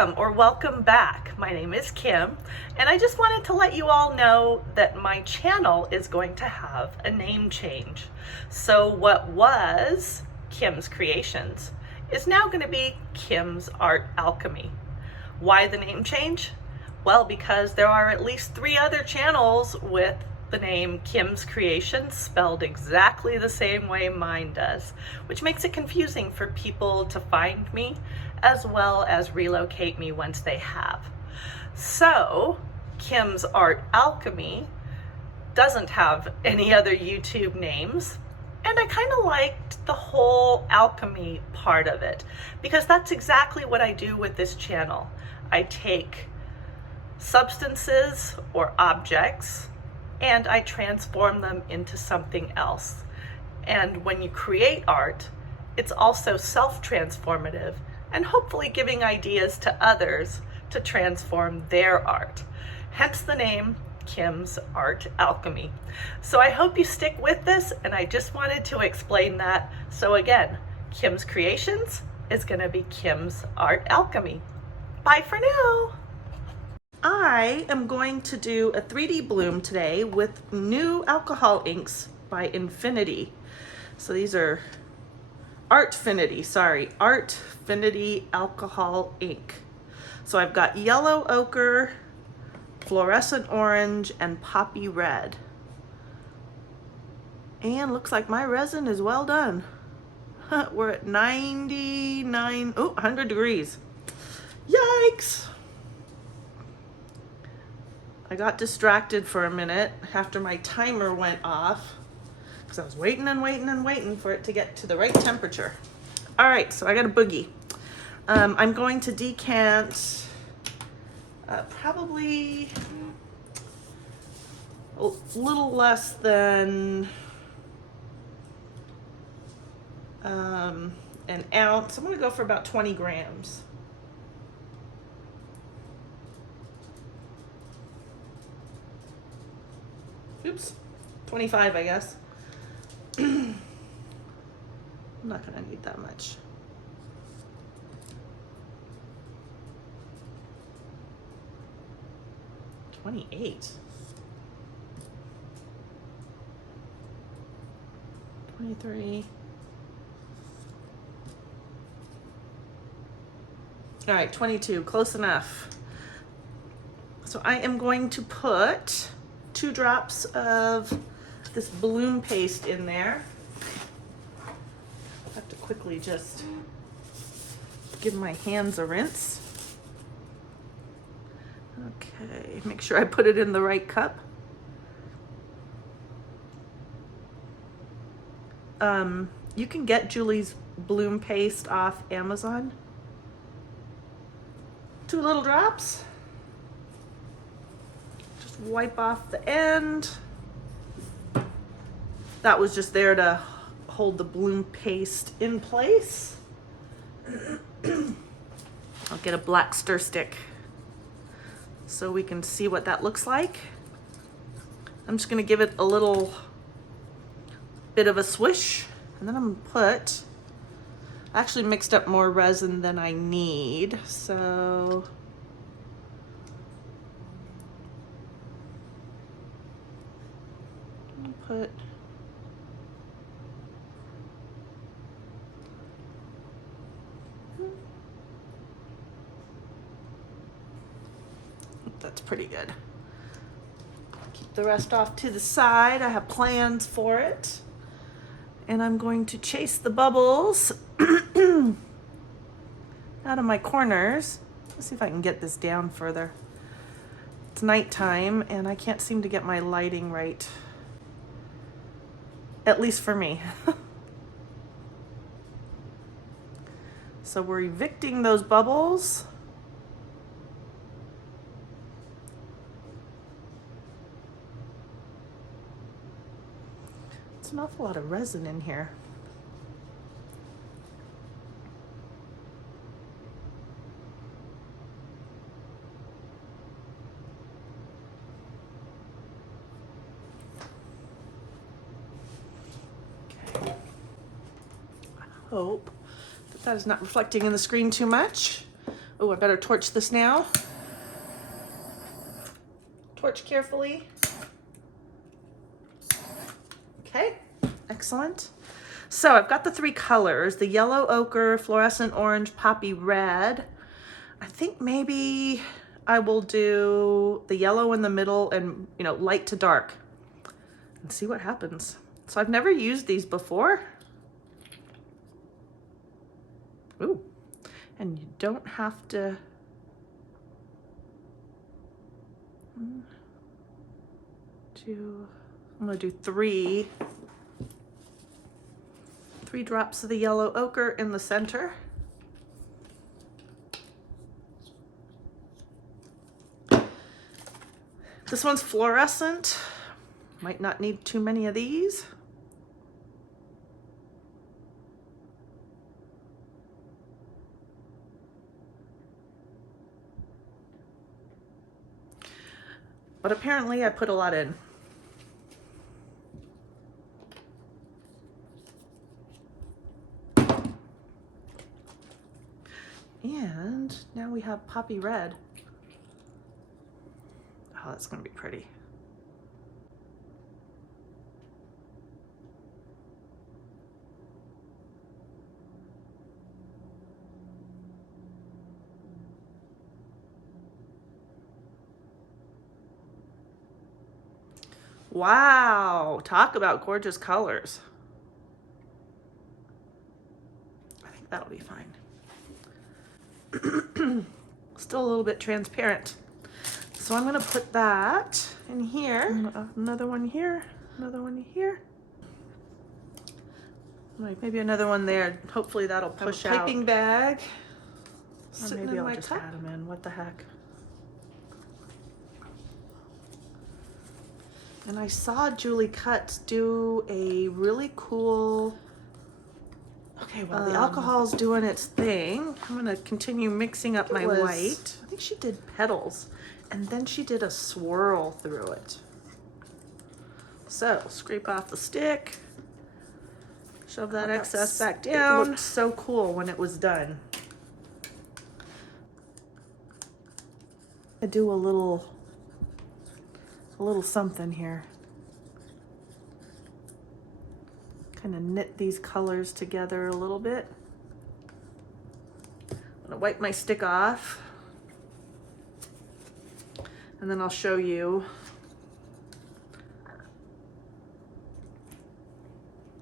Welcome or welcome back. My name is Kim, and I just wanted to let you all know that my channel is going to have a name change. So what was Kim's Creations is now going to be Kim's Art Alchemy. Why the name change? Well, because there are at least 3 other channels with the name Kim's Creations spelled exactly the same way mine does, which makes it confusing for people to find me as well as relocate me once they have. So Kim's Art Alchemy doesn't have any other YouTube names, and I kind of liked the whole alchemy part of it because that's exactly what I do with this channel. I take substances or objects and I transform them into something else. And when you create art, it's also self-transformative and hopefully giving ideas to others to transform their art. Hence the name Kim's Art Alchemy. So I hope you stick with this, and I just wanted to explain that. So again, Kim's Creations is gonna be Kim's Art Alchemy. Bye for now. I am going to do a 3D bloom today with new alcohol inks by ArtFinity. So these are ArtFinity alcohol ink. So I've got yellow ochre, fluorescent orange, and poppy red. And looks like my resin is well done. We're at 100 degrees. Yikes! I got distracted for a minute after my timer went off because I was waiting and waiting for it to get to the right temperature. All right, so I got a boogie. I'm going to decant probably a little less than an ounce. I'm gonna go for about 20 grams. Oops, 25, I guess. I'm not gonna need that much. $28. 23. All right, 22, close enough. So I am going to put 2 drops of this bloom paste in there. I have to quickly just give my hands a rinse. Okay, make sure I put it in the right cup. You can get Julie's bloom paste off Amazon. 2 little drops. Wipe off the end. That was just there to hold the bloom paste in place. I'll get a black stir stick so we can see what that looks like. I'm just gonna give it a little bit of a swish, and then I'm gonna put, I actually mixed up more resin than I need, so put that's pretty good. Keep the rest off to the side. I have plans for it, and I'm going to chase the bubbles out of my corners. Let's see if I can get this down further. It's nighttime and I can't seem to get my lighting right. At least for me. So we're evicting those bubbles. It's an awful lot of resin in here. Hope that that is not reflecting in the screen too much. Oh, I better torch this now. Torch carefully. Okay, excellent. So I've got the 3 colors, the yellow ochre, fluorescent orange, poppy red. I think maybe I will do the yellow in the middle and, you know, light to dark and see what happens. So I've never used these before. Ooh, and you don't have to I'm gonna do 3 drops of the yellow ochre in the center. This one's fluorescent. Might not need too many of these. But apparently I put a lot in. And now we have poppy red. Oh, that's gonna be pretty. Wow, talk about gorgeous colors. I think that'll be fine. Still a little bit transparent. So I'm gonna put that in here. Another one here, another one here. Maybe another one there. Hopefully that'll push out. Piping bag. Or maybe I'll just add them in. What the heck? And I saw Julie Cutts do a really cool, okay, well the alcohol's doing its thing. I'm gonna continue mixing up my white. I think she did petals and then she did a swirl through it. So scrape off the stick, shove that excess back down. It looked so cool when it was done. I do a little something here. Kind of knit these colors together a little bit. I'm gonna wipe my stick off and then I'll show you.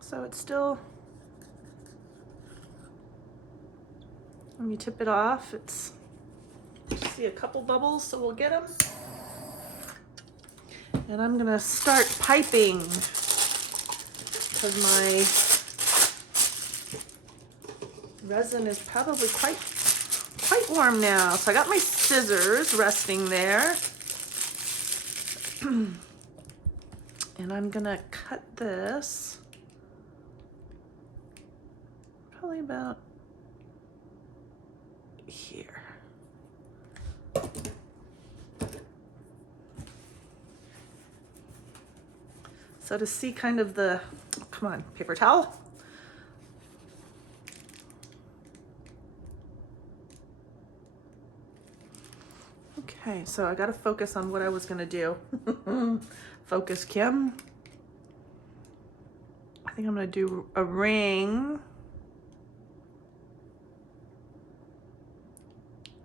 So it's still, when you tip it off, it's, see a couple bubbles, so we'll get them. And I'm gonna start piping because my resin is probably quite warm now. So I got my scissors resting there. And I'm gonna cut this probably about here. So to see kind of the, come on, paper towel. Okay, so I gotta focus on what I was gonna do. Focus, Kim. I think I'm gonna do a ring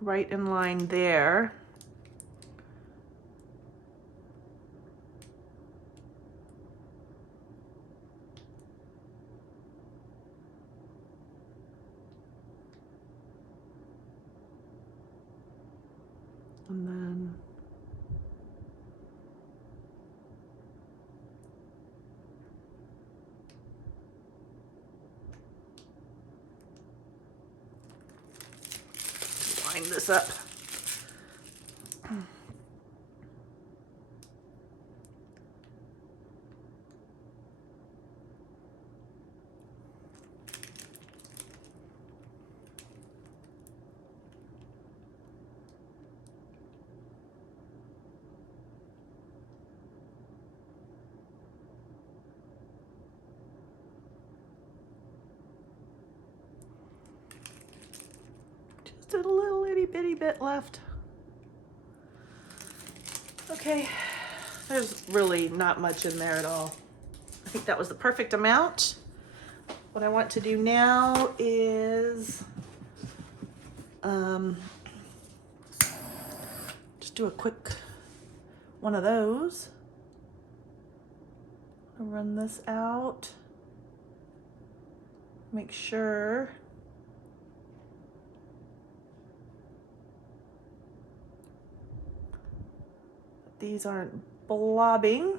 right in line there. And then line this up. Just a little itty itty bitty bit left. Okay, there's really not much in there at all. I think that was the perfect amount. What I want to do now is just do a quick one of those. I'll run this out. Make sure that these aren't blobbing.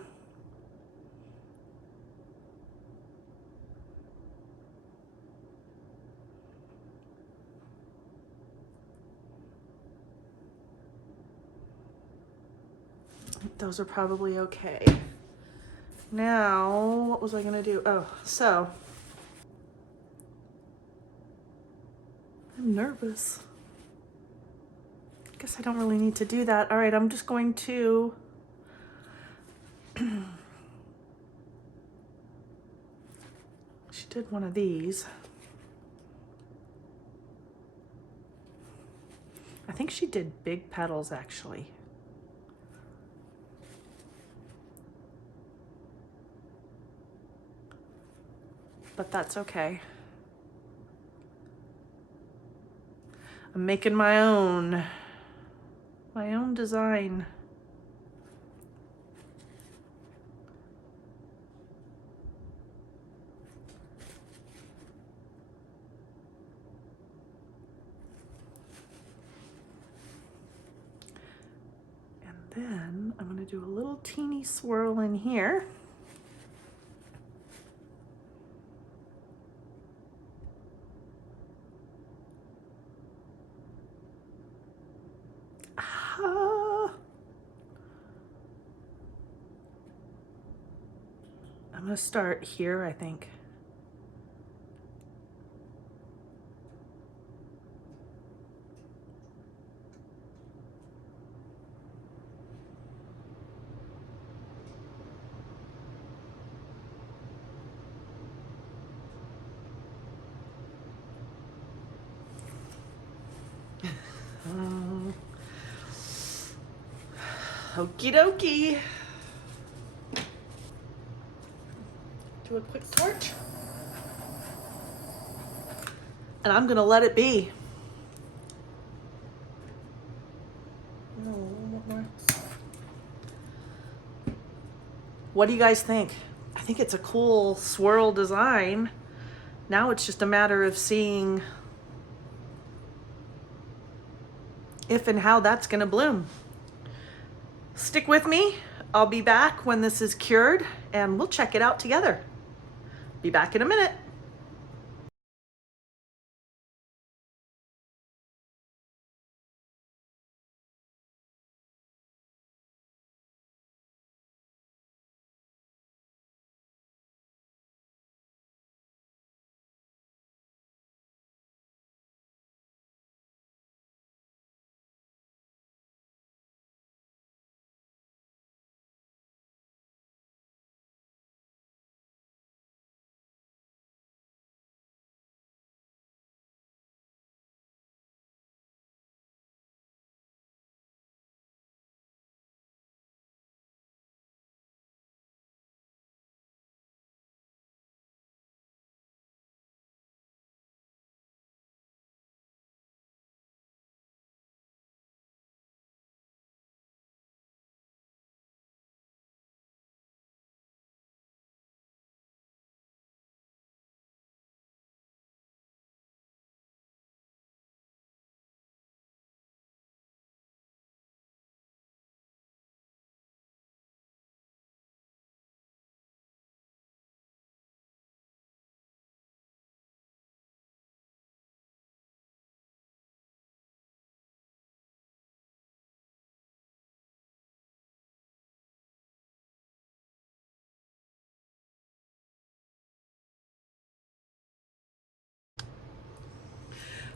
Those are probably okay. Now, what was I gonna do? Oh, so I'm nervous. Guess I don't really need to do that. All right, I'm just going to she did one of these. I think she did big petals actually. But that's okay. I'm making my own design. And then I'm going to do a little teeny swirl in here. I'm going to start here, I think. Okie dokie. Do a quick torch. And I'm gonna let it be. No, one more. What do you guys think? I think it's a cool swirl design. Now it's just a matter of seeing if and how that's gonna bloom. Stick with me. I'll be back when this is cured and we'll check it out together. Be back in a minute.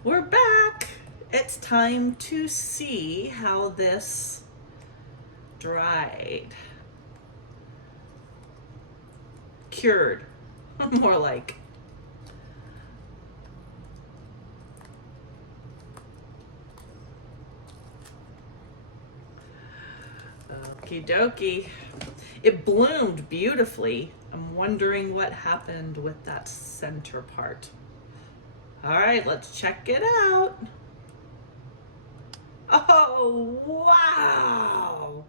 We're back. It's time to see how this dried. Cured, more like. Okie dokie. It bloomed beautifully. I'm wondering what happened with that center part. All right, let's check it out. Oh, wow.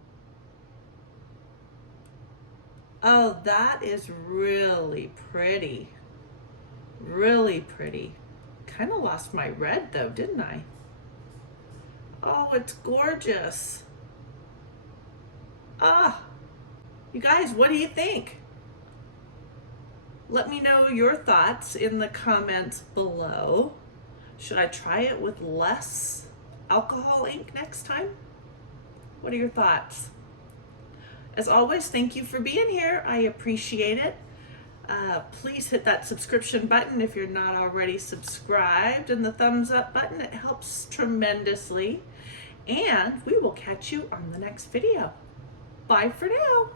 Oh, that is really pretty. Really pretty. Kind of lost my red though, didn't I? Oh, it's gorgeous. Ah, you guys, what do you think? Let me know your thoughts in the comments below. Should I try it with less alcohol ink next time? What are your thoughts? As always, thank you for being here. I appreciate it. Please hit that subscription button if you're not already subscribed, and the thumbs up button. It helps tremendously. And we will catch you on the next video. Bye for now.